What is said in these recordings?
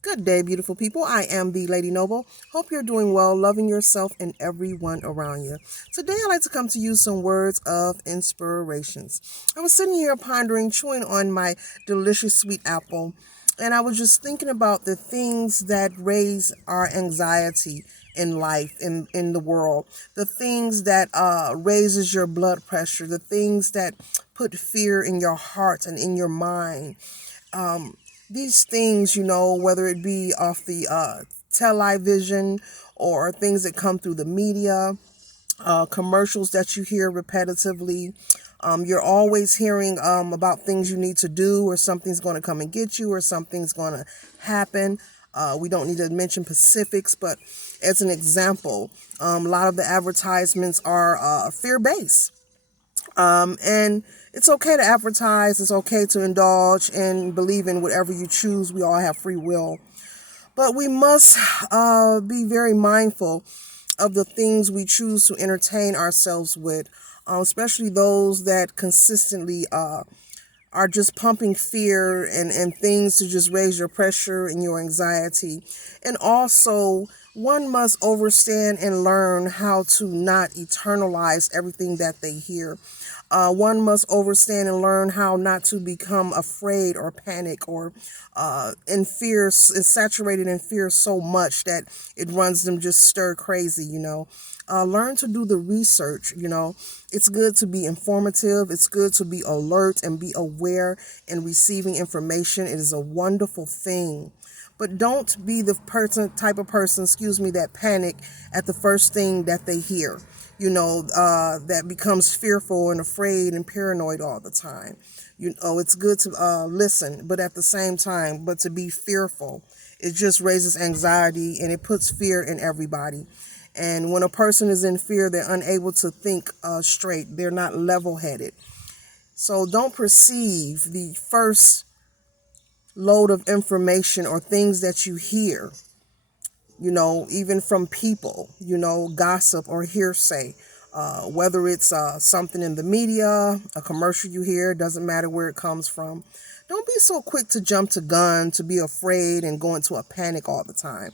Good day, beautiful people. I am the Lady Noble. Hope you're doing well, loving yourself and everyone around you. Today, I'd like to come to you some words of inspirations. I was sitting here pondering, chewing on my delicious sweet apple, and I was just thinking about the things that raise our anxiety in life, in the world, the things that raises your blood pressure, the things that put fear in your heart and in your mind. These things, whether it be off the television or things that come through the media, commercials that you hear repetitively. You're always hearing about things you need to do, or something's going to come and get you, or something's going to happen. We don't need to mention specifics, but as an example, a lot of the advertisements are fear-based. And it's okay to advertise. It's okay to indulge and believe in whatever you choose. We all have free will. But we must be very mindful of the things we choose to entertain ourselves with, especially those that consistently are just pumping fear and things to just raise your pressure and your anxiety. And also, one must understand and learn how to not eternalize everything that they hear. One must understand and learn how not to become afraid or panic or in fear, is saturated in fear so much that it runs them just stir crazy. Learn to do the research. It's good to be informative. It's good to be alert and be aware in receiving information. It is a wonderful thing. But don't be the type of person, that panic at the first thing that they hear, that becomes fearful and afraid and paranoid all the time. It's good to listen, but at the same time, but to be fearful, it just raises anxiety and it puts fear in everybody. And when a person is in fear, they're unable to think straight. They're not level-headed. So don't perceive the first load of information or things that you hear, even from people, gossip or hearsay, whether it's something in the media, a commercial you hear, doesn't matter where it comes from. Don't be so quick to jump to gun, to be afraid and go into a panic all the time.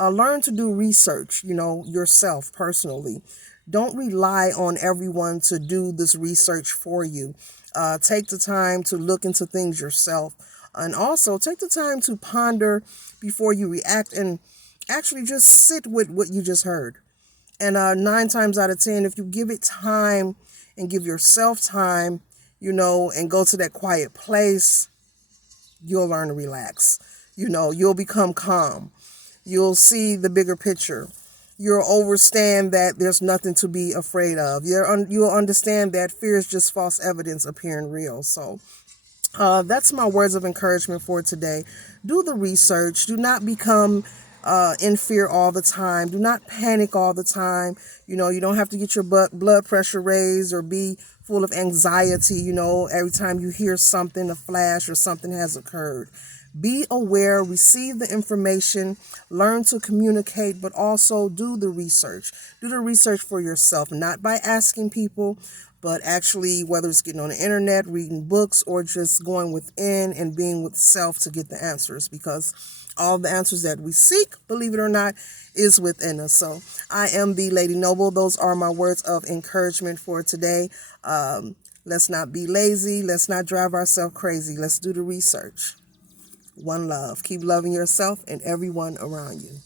Learn to do research, yourself personally. Don't rely on everyone to do this research for you. Take the time to look into things yourself. And also take the time to ponder before you react and actually just sit with what you just heard. And 9 times out of 10, if you give it time and give yourself time, and go to that quiet place, you'll learn to relax. You'll become calm. You'll see the bigger picture. You'll understand that there's nothing to be afraid of. You'll understand that fear is just false evidence appearing real. So that's my words of encouragement for today. Do the research. Do not become in fear all the time. Do not panic all the time. You don't have to get your blood pressure raised or be full of anxiety, every time you hear something, a flash or something has occurred. Be aware, receive the information, learn to communicate, but also do the research. Do the research for yourself, not by asking people, but actually whether it's getting on the internet, reading books, or just going within and being with self to get the answers, because all the answers that we seek, believe it or not, is within us. So I am the Lady Noble. Those are my words of encouragement for today. Let's not be lazy. Let's not drive ourselves crazy. Let's do the research. One love. Keep loving yourself and everyone around you.